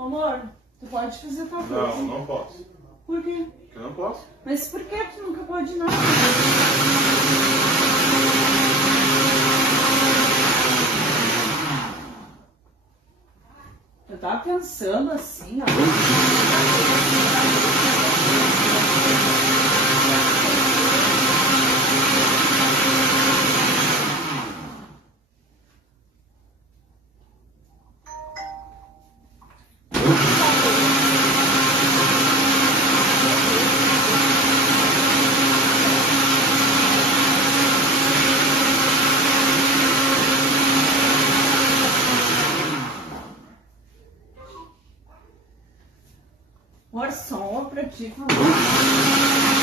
Amor, tu pode fazer tua coisa. Não, não posso. Por quê? Porque eu não posso. Mas por que tu nunca pode nada? Eu tava pensando assim, ó. Amor, som pra ti, por favor.